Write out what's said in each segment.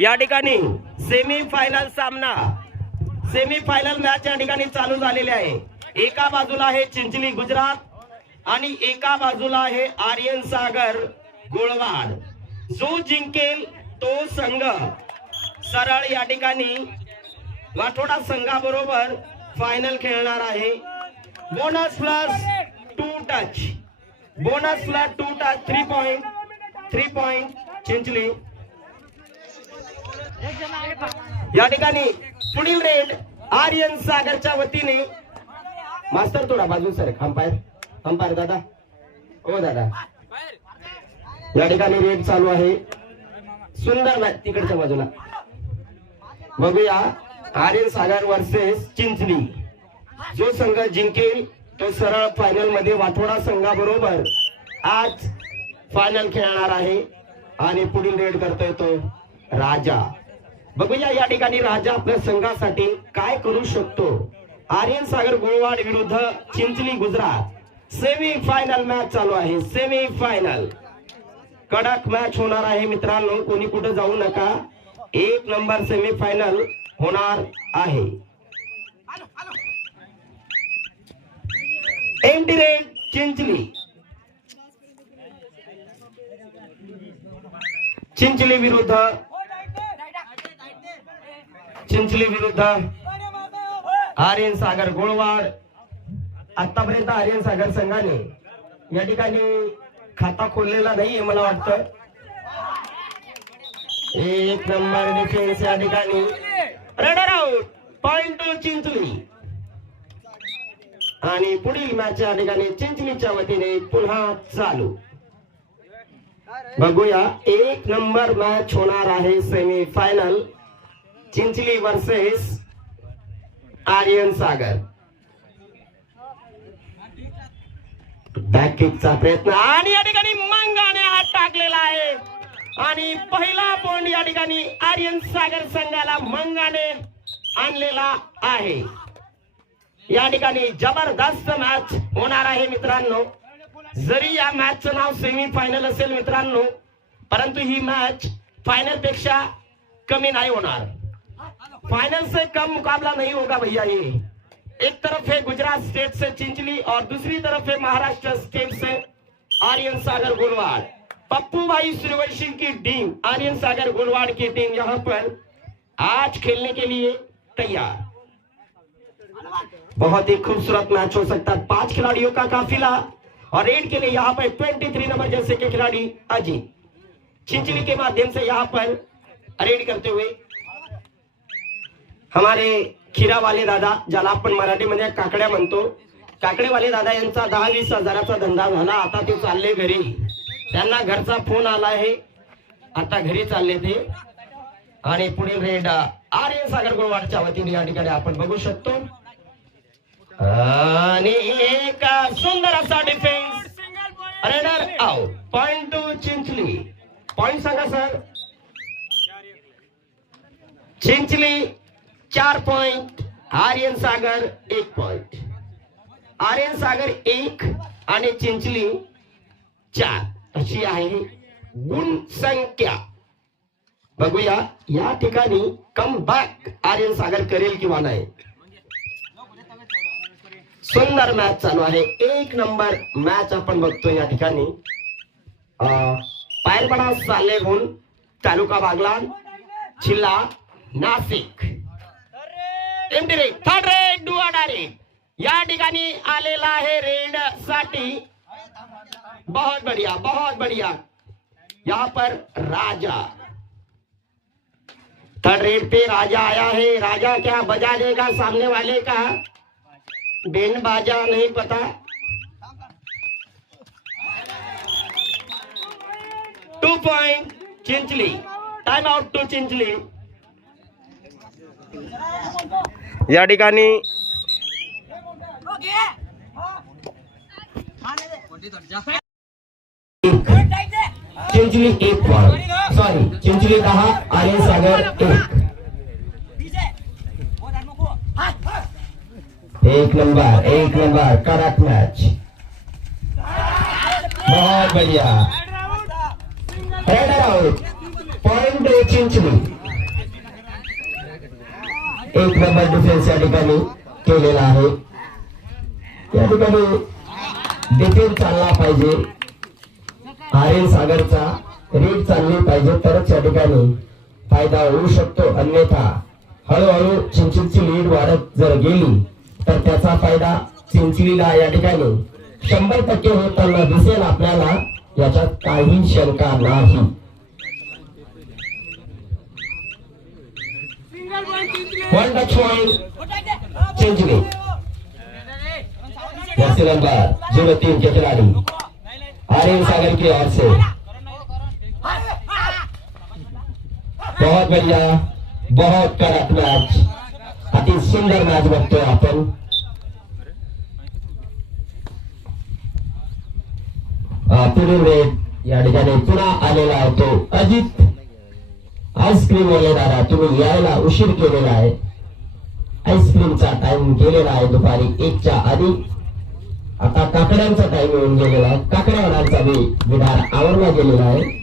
या ठिकाणी semi final सामना, सेमी फायनल मॅच या ठिकाणी चालू झालेली आहे। एका बाजूला आहे चिंचली गुजरात आणि एका बाजूला आहे आर्यन सागर गोळवाड। जो जिंकेल तो संघ सरळ या ठिकाणी वाठोडा संघाबरोबर फायनल खेळणार आहे। Bonus plus 2 touch, bonus plus 2 touch, 3 point Chinchli. या ठिकाणी पुढील रेड आर्यन सागरच्या वतीने। मास्तर थोडा बाजू सर, अंपायर दादा, ओ दादा, या ठिकाणी रेड चालू आहे। सुंदर मॅच तिकडच्या बाजूला बघूया। आर्यन सागर वर्सेस चिंचली। जो संघ जिंकेल तो सरळ फायनल मध्ये वाठोडा संघाबरोबर आज फायनल खेळणार आहे। आणि पुढील रेड करतोय तो राजा। बघूया या ठिकाणी राजा आपल्या संघासाठी काय करू शकतो। आर्यन सागर गोळवाड विरुद्ध Chinchli Gujarat semi final match चालू आहे। सेमी फायनल कडक मॅच होणार आहे मित्रांनो, कोणी कुठे जाऊ नका। 1 नंबर सेमी फायनल होणार आहे। एम्प्टी रेड चिंचली, चिंचली विरुद्ध आर्यन सागर गोळवाड। आतापर्यंत आर्यन सागर संघाने या ठिकाणी खाता खोललेला नाहीये मला वाटतं। 1 नंबर डिफेन्स या ठिकाणी, runner out, point two Chinchli. आणि पुढील मॅच या ठिकाणी चिंचलीच्या वतीने पुन्हा चालू। बघूया 1 नंबर मॅच होणार आहे semi final, Chinchli versus Aryan सागर। बॅककिकचा प्रयत्न आणि या ठिकाणी मंगाने हात टाकलेला आहे आणि पहिला पॉइंट या ठिकाणी आर्यन सागर संघाला मंगाने आणलेला आहे। या ठिकाणी जबरदस्त मॅच होणार आहे मित्रांनो। जरी या मॅचचं नाव सेमी फायनल असेल मित्रांनो, परंतु ही मॅच फाइनल पेक्षा कमी नहीं होणार। फाइनल से कम मुकाबला नहीं होगा भैया। ये एक तरफ है गुजरात स्टेट से चिंचली और दूसरी तरफ है महाराष्ट्र स्टेट से आर्यन सागर गोलवाड़। पप्पू भाई सूर्यवंशी की टीम, आर्यन सागर गोलवाड़ की टीम यहाँ पर आज खेलने के लिए तैयार। बहुत ही खूबसूरत मैच हो सकता है। 5 खिलाड़ियों का काफिला और रेड के लिए यहाँ पर 23 नंबर जैसे के खिलाड़ी अजीत चिंचली के माध्यम से यहाँ पर रेड करते हुए हमारे खीरा वाले दादा, ज्याला आपण मराठीमध्ये काकड्या म्हणतो, काकडे वाले दादा यांचा 10-20 हजाराचा धंदा झाला। आता ते चालले घरी, त्यांना घरचा फोन आला आहे, आता घरी चालले ते। आणि पुढील रेड आर्यन सागर गोलवाडच्या वतीने या ठिकाणी आपण बघू शकतो। आणि एक सुंदर असा defence, raider out, point two Chinchli. Point सांगा sir. Chinchli 4 point, Aryan Sagar 1 point. Aryan Sagar 1 आणि चिंचली 4 अशी आहे गुण संख्या। बघूया या ठिकाणी कमबॅक आर्यन सागर करेल किंवा नाही। सुंदर मॅच चालू आहे, 1 नंबर मॅच आपण बघतो या ठिकाणी। पायरपडा सालेगुण, तालुका बागलाण, जिल्हा Nashik. Empty raid, third raid डुआडारे या ठिकाणी आलेला आहे रेड साठी। बहुत बढ़िया, बहुत बढ़िया। यहाँ पर राजा, थर्ड रेड पे राजा आया है। राजा क्या बजा देगा सामने वाले का, बैंड बाजा नहीं पता। Two point Chinchli, time out to Chinchli. या ठिकाणी Chinchli 1 point, sorry Chinchli 10, Aryan Sagar 1। 1 number कड़क मैच, बहुत बढ़िया। Raider out, point point Chinchani. एक नंबर डिफेन्स या ठिकाणी केलेला आहे. या ठिकाणी डिफेन्स चालला पाहिजे. आर्यन सागरचा रीड चालली पाहिजे तरच या ठिकाणी फायदा होऊ शकतो. अन्यथा हळूहळू चिंचणीची लीड वाढत जर गेली तर त्याचा फायदा चिंचणीला या ठिकाणी 100% होताना दिसेल आपल्याला. याच्यात काही शंका नाही. One touch point Chinchani. Jersey number 03 के खिलाड़ी आर्यन सागर की ओर से. बहुत बढ़िया, बहुत कडक मॅच, अति सुंदर मॅच बघतोय आपण. पुढील रेट या ठिकाणी पुन्हा आलेला आहे तो अजित आईस्क्रीम वाले दादा. तुम्ही यायला उशीर केलेला आहे. आईस्क्रीमचा टाइम केलेला आहे दुपारी 1च्या आधी. आता काकड्यांचा टाइम येऊन गेलेला आहे. काकड्यावाल्यांचा बी विधान आवरला गेलेला आहे.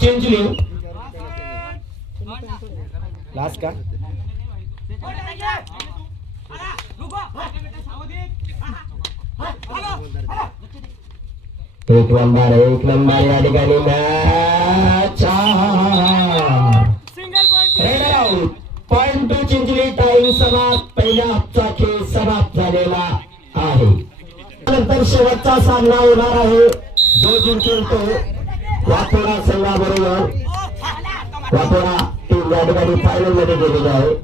चिंचणी लास्ट का एक नंबर या ठिकाणी match. Raid out. Point to Chinchani. Time समाप्त. पहिल्या हाफचा खेळ समाप्त झालेला आहे. नंतर शेवटचा सामना होणार आहे. जो जिंकेल तो वापोरा संघाबरोबर. वापोरा टीम या ठिकाणी फायनल मध्ये गेलेली आहे.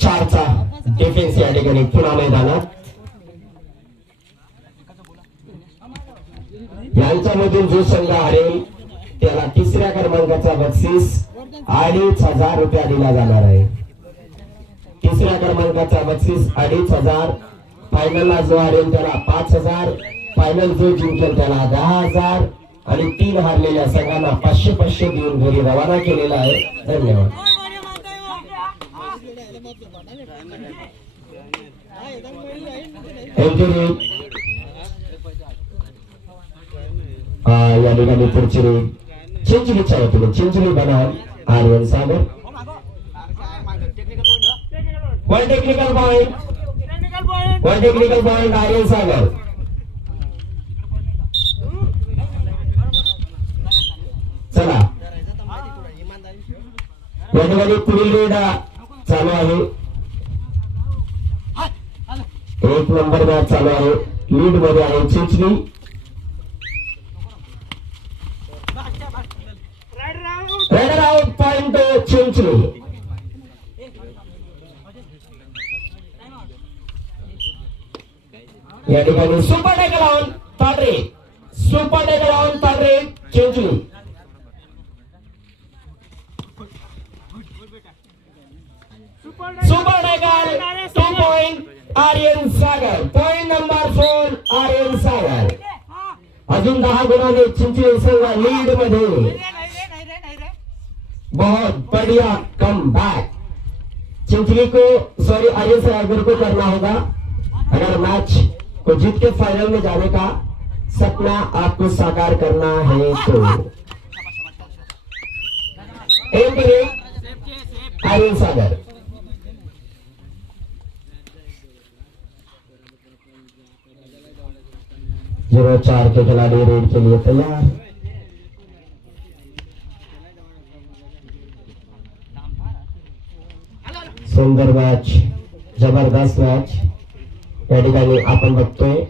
चारचा डिफेन्स या ठिकाणी पुन्हा मैदानात. यांच्यामधून जो संघ हरेल त्याला तिसऱ्या क्रमांकाचा बक्षीस 2500 रुपया दिला जाणार आहे. तिसऱ्या क्रमांकाचा बक्षीस 2500. फायनलला जो हरेल त्याला 5000. फायनल जो जिंकेल त्याला 10000 आणि 3 हारलेल्या संघांना 500 देऊन घरी रवाना केलेला आहे. धन्यवाद. या ठिकाणी पुढची चिंचणीच्या वतीने चिंचणी बनाव आर्यन सागर. वन टेक्निकल पॉइंट आर्यन सागर. चला या ठिकाणी पुढील रेड चालू आहे. 1 नंबर मॅच चालू आहे. लीड मध्ये आहे Chinchani. Raid out. Point Chinchani. या ठिकाणी super tackle on Tadre. Super tackle on Tadre Chinchani. Super tackle 2 point Aryan Sagar. Point number 4 Aryan Sagar. अजून 10 गुणांनी चिंचणी संघ लीड मध्ये. बहुत बढ़िया कम बैक. चिंचणी को सॉरी आर्यन सागर को करना होगा अगर मैच को जीत के फाइनल में जाने का सपना आपको साकार करना है तो. आर्यन सागर 04 के खिलाड़ी रेड के लिए तैयार. सुंदर मॅच, जबरदस्त मॅच या ठिकाणी आपण बघतोय.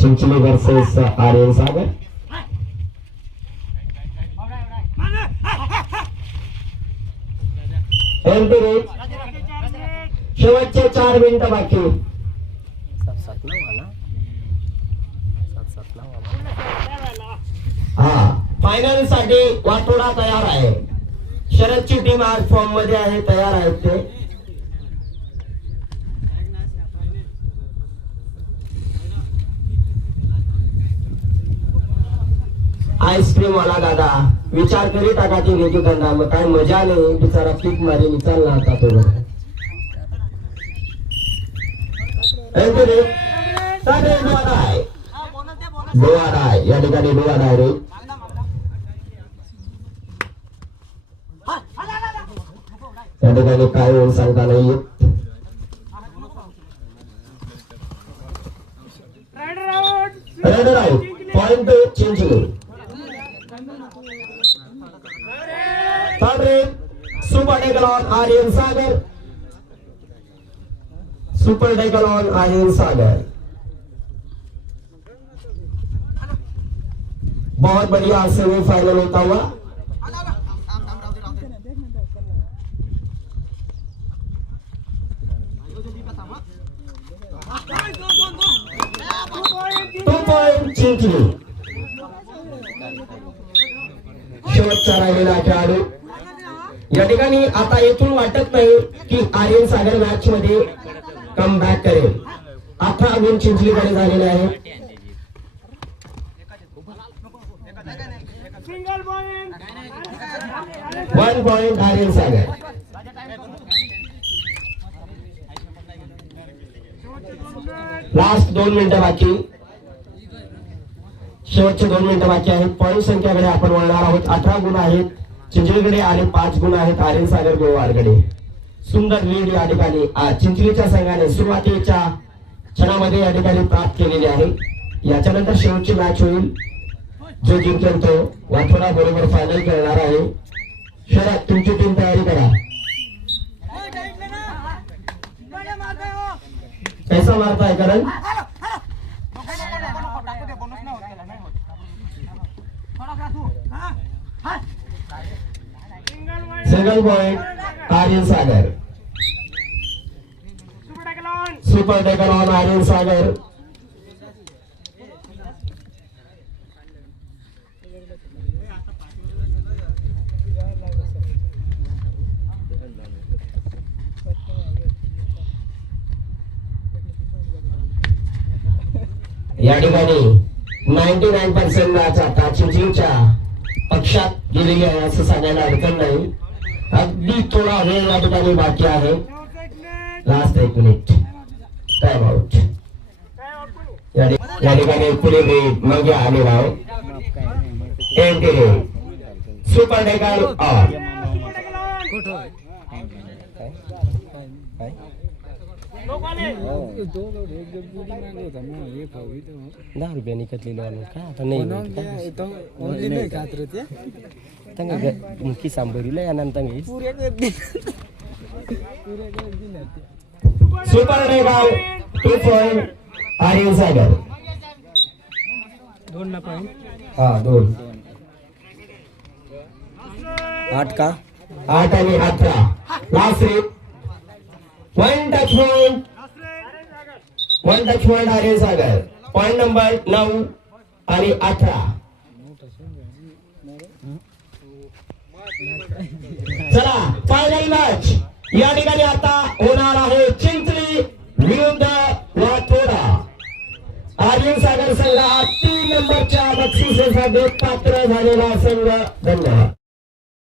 चिंचणी वर्सेस आर्यन सागर. शेवटचे 4 मिनिटं बाकी. फायनल साठी वाटोडा तयार आहे. शरदची टीम आज फॉर्म मध्ये आहे, तयार आहेत ते. आईस्क्रीम वाला दादा विचार करी टाका ती घेतो धंदा मग काय मजा नाही बिचारा किक मारी निचालला आता तो या ठिकाणी डोळा रे या ठिकाणी काय होऊन सांगता नाही येत raid out point Chinchani third raid super tackle on Aryan Sagar super tackle on Aryan Sagar बहुत बढ़िया सेमीफाइनल होता हुआ चिंचणी शेवटचा राहिलेला खेळाडू या ठिकाणी आता येथून वाटत नाही की आर्यन सागर मॅच मध्ये कम बॅक करेल 18 गुण चिंचणीकडे झालेले आहेत 1 पॉइंट आर्यन सागर लास्ट 2 मिनिटं बाकी शेवटचे 2 मिनिटं बाकी आहेत पॉइंट संख्याकडे आपण वळणार आहोत 18 गुण आहेत चिंचणीकडे आणि 5 गुण आहेत आर्यन सागर गोवारकडे सुंदर लीड या ठिकाणी चिंचणीच्या संघाने सुरुवातीच्या क्षणामध्ये या ठिकाणी प्राप्त केलेली आहे याच्यानंतर शेवटची मॅच होईल जो जिंकेल तो वाथोडा बरोबर फायनल खेळणार आहे शरद तुमची टीम तयारी करा कैसा मारताय करण single point Aryan Sagar super tackle on Aryan सागर या ठिकाणी 99% मॅच आता चिंचणीच्या पक्षात गेलेली आहे असं सांगायला हरकत नाही अगदी थोडा वेळ या ठिकाणी बाकी आहे लास्ट 1 मिनिट टाइम आउट या ठिकाणी पुढे मग आलेला आहे सुपर डेकल और 10 रुपये निकटलेले काय आता नाही मुखी सांबरीला यानंतर सुपर डेकल 2 पॉइंट आर्यन सागर 2 ना पॉइंट हा 2 8 का 8 आणि 18 last raid 1 touch point Aryan Sagar point number 9 आणि 18 चला फायनल मॅच या ठिकाणी आता होणार आहे चिंचणी विरुद्ध वाथोडा आर्यन सागर संघ 3 नंबरच्या बक्षिसासाठी पात्र झालेला संघ धन्यवाद.